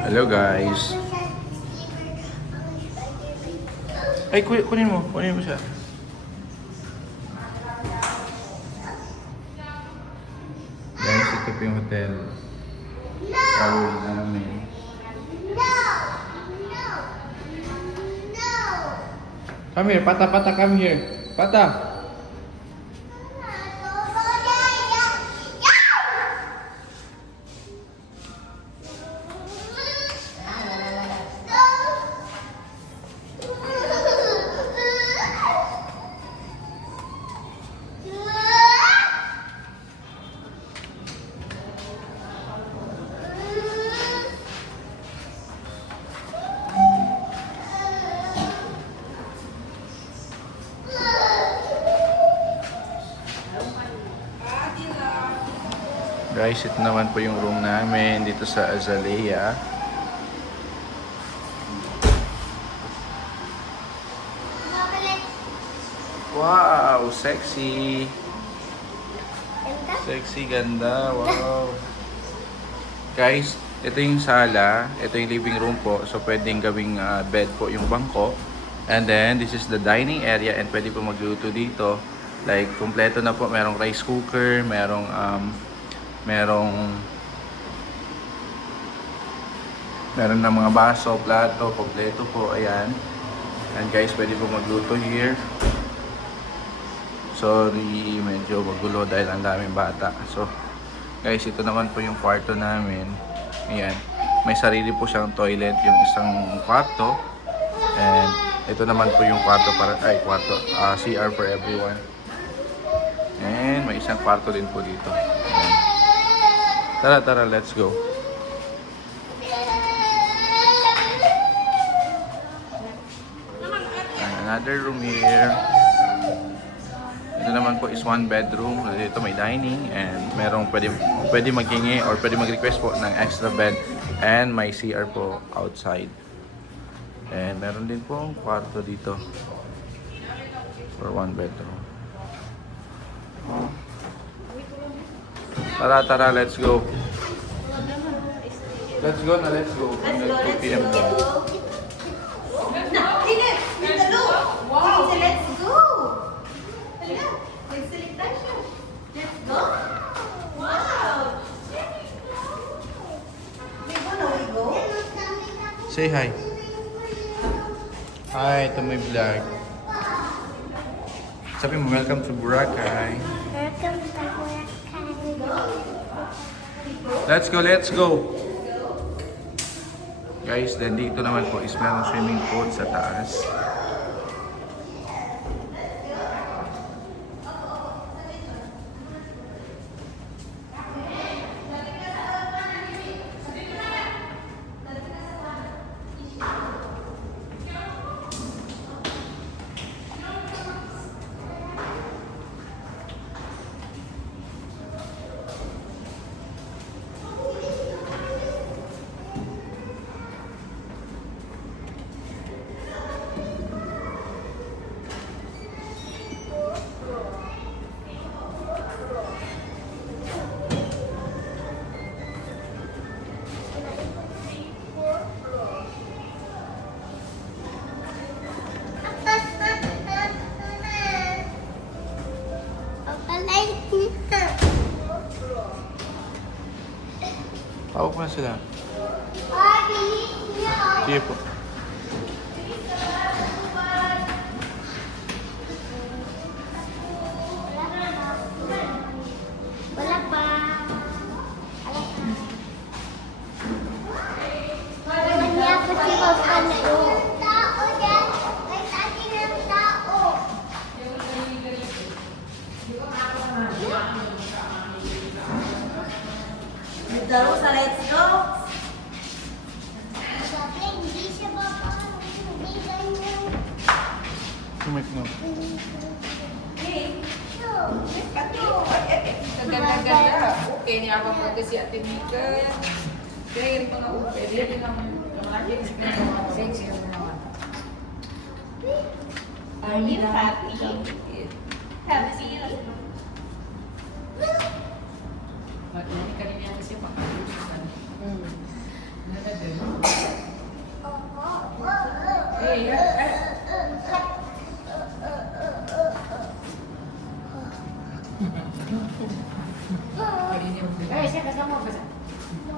Hello guys. Ay, kunin mo siya. Guys, ito po yung hotel. Travel namin. Come here, Pata, come here. Pata. Guys, ito naman po yung room namin dito sa Azalea. Wow, sexy. Sexy, ganda. Wow. Guys, ito yung sala, ito yung living room po. So pwedeng gawing bed po yung bangko. And then this is the dining area and pwede po magluto dito. Like kumpleto na po, merong rice cooker, merong na mga baso, plato, kompleto po, ayan. And guys, pwede po magluto here. Sorry, medyo magulo dahil ang daming bata. So, guys, ito naman po yung kwarto namin. Ayan, may sarili po siyang toilet, yung isang kwarto. And ito naman po yung kwarto CR for everyone. And may isang kwarto din po dito. Ayan. Tara, let's go. And another room here. Ito naman po is one bedroom. Dito may dining and merong pwede maghingi or pwede mag-request po ng extra bed and may CR po outside. And meron din po ang kwarto dito for one bedroom. Tara, let's go. Let's go. 2 PM po. Wow! Let's go! Let's go! Wow! We go? Say hi. Hi, ito may vlog. Sabi mo, welcome to Boracay. Welcome to Boracay. Let's go. Guys, then dito naman po is merong swimming pool sa taas. Tawag na sila. Sige po. Wala pa. Manya ko si Papa na yun. Tao yan. May tati ng tao. Daro sa let's go! Sabi, hindi siya baba. Hindi ganyan. Sumik na. Ganda-ganda. Okay, niya ako pwede si Ate Mika. Kaya yun ko na okay. Hindi lang malaki na sexy yung naman. Are you happy? Happy? Hindi kanina kasi makakusukan. Nalagay.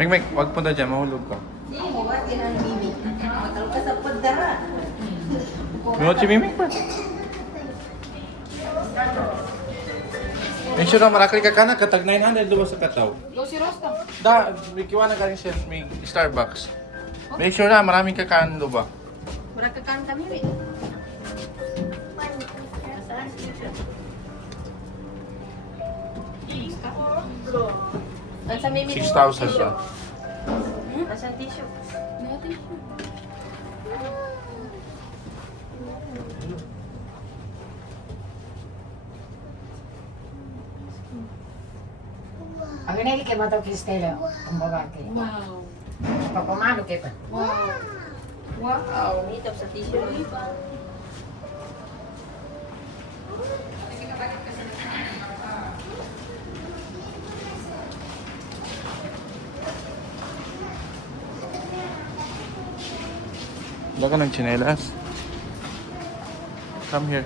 Meg, wag punta dyan, mahulog ka. Hindi mo ba tinang Mimi? Matalo ka sa pagdara. Minot si Mimi pa. Make sure na marakli ka ka na, katag 900 luwa sa kataw. Go si Rosta. Da, may kiwana ka rin siya, may Starbucks. Make sure na maraming kakaan luwa. Mura ka kan kami rin. Nasaan si teacher? Nasa Mimi? 6,000 siya. Nasaan tissue? Ang ganyan kay Mataw Cristela, ang babae. Wow. Papamano kay pa. Wow. Wow. Itap sa tissue. Wala ka ng tsinelas. Come here.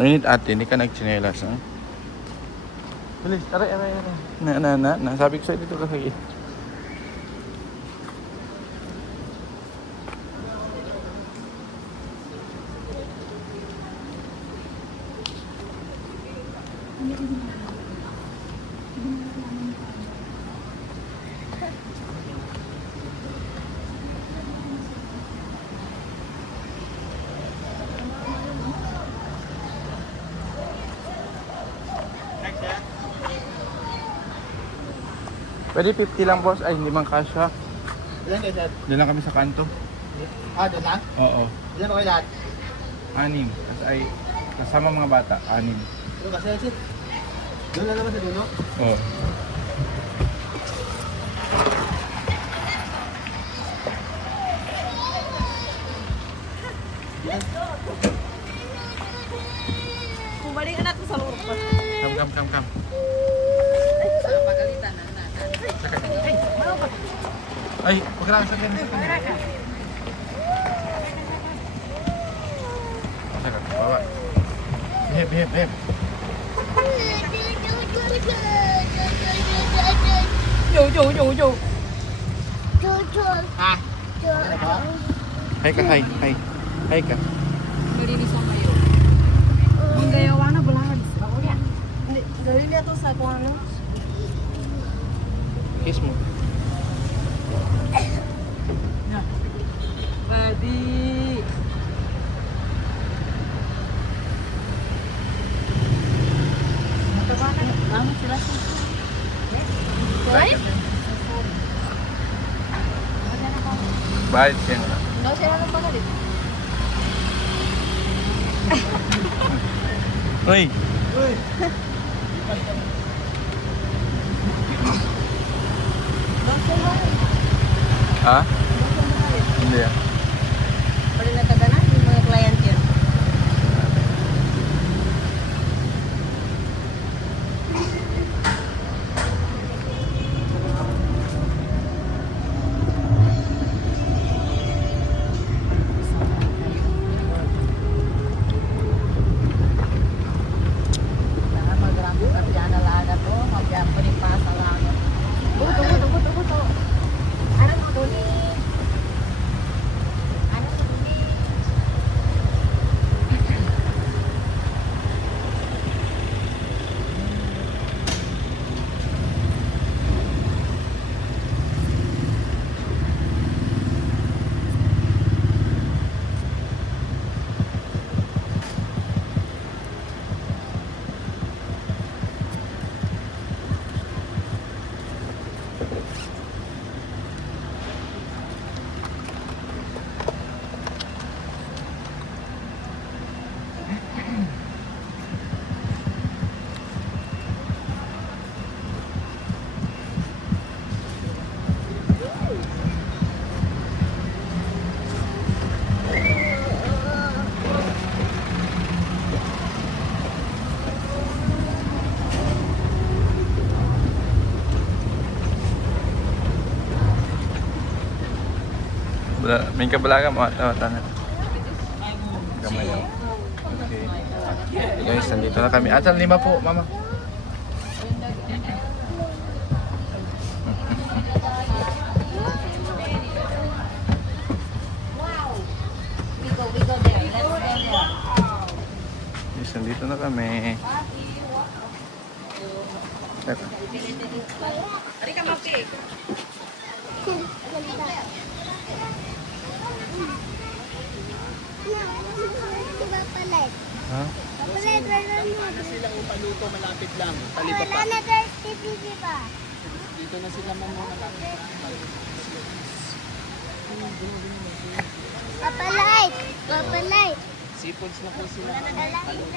Mainit ate, hindi ka nagtsinelas, ha? Bilis, aray. Sabi ko sa'yo dito ka kaya. Pwede 50 lang boss, ay hindi man kasha. Ilan kayo, sir? Doon lang kami sa kanto. Doon lang? Oo. Ilan ba kayo lahat? 6. Kasi ay kasama mga bata, 6. Ano kasi, sir? Doon lang naman sa dulo? Oo. Bumalik anak ko sa loob. Come. Sa pagalitan na na. Ay, huwag ka lang sa kanya. Sakit, bawa. Behave. Jojo. Ha? Ano ba? Hi ka, hi. Hi ka. Nilinis ang mayo. Ang gayawa na bulahan. Gawin niya to sa kung ano. Kiss mo. Buddy. Mama sila sa Bye, Chen. No, sila lang pala dito. Uy. Ha? Hindi ah. Pwede na taganan yung mga client yan. Magramo ka diyan na laga to, magyampo ni pa sa laga. Buto. Ano mo duni? May kabalaga mo. Tangan. Gamay yun. Okay. Okay guys, nandito na kami. Atan, 5 po, mama. We go there. Let's go there. Guys, nandito na kami. Ari ka mapi. Papalit. Ha? Papalit, wala mo. Sila upaluto malapit lang. Wala na dirty TV pa. Dito na sila malapit lang. Papalit. Papalit. Seafoods na po sila.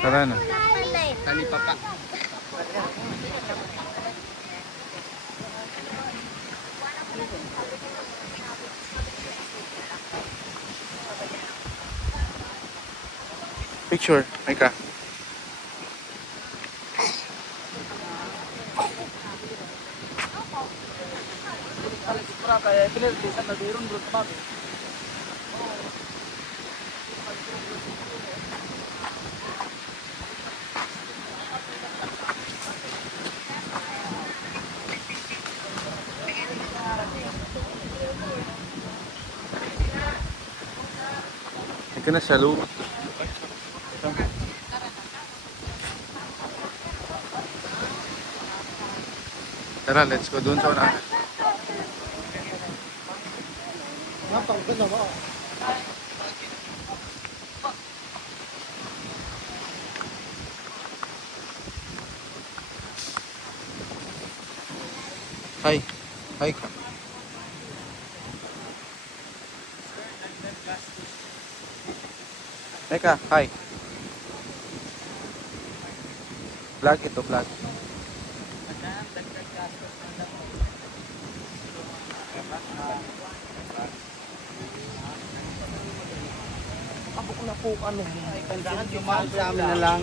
Tara na. Papalit. Talipapa. Picture, Mika. Ika na sa loob. Tara, let's go doon sa unahan. Mapang ko na ba? Hi. Hi ka. Teka, hi. Vlog ito, vlog. Kapok na po kami. Tandahan dumaan sa amin na lang.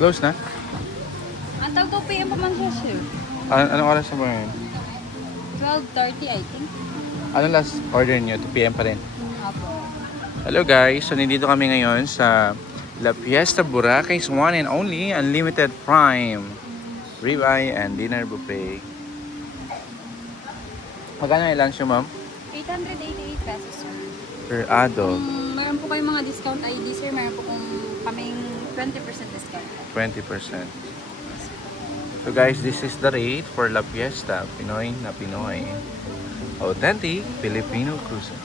Close na? Ang tawag 2 p.m. pa man siya, sir. Anong oras na ba ngayon? 12:30, I think. Ano last order niyo? 2 p.m. pa rin. Apo. Hello guys, so nandito kami ngayon sa La Fiesta Boracay's one and only Unlimited Prime Ribeye and Dinner Buffet. Magkano yung lunch nyo, ma'am? 888 pesos, sir. Per adult, Meron po kayong mga discount ID, sir. Meron po kong kaming 20% discount. 20%. So guys, this is the rate for La Fiesta. Pinoy na Pinoy. Authentic Filipino cuisine.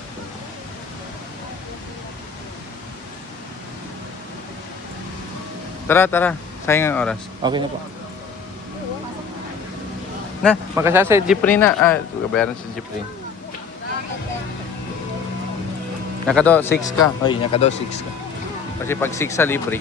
Tara, tara. Sayang ang oras. Okay na po. Na, magkasya sa jeepney na. Kabayaran sa jeepney. Nakado 6 ka. Oy, nakado 6 ka. Kasi pag 6 sa libre.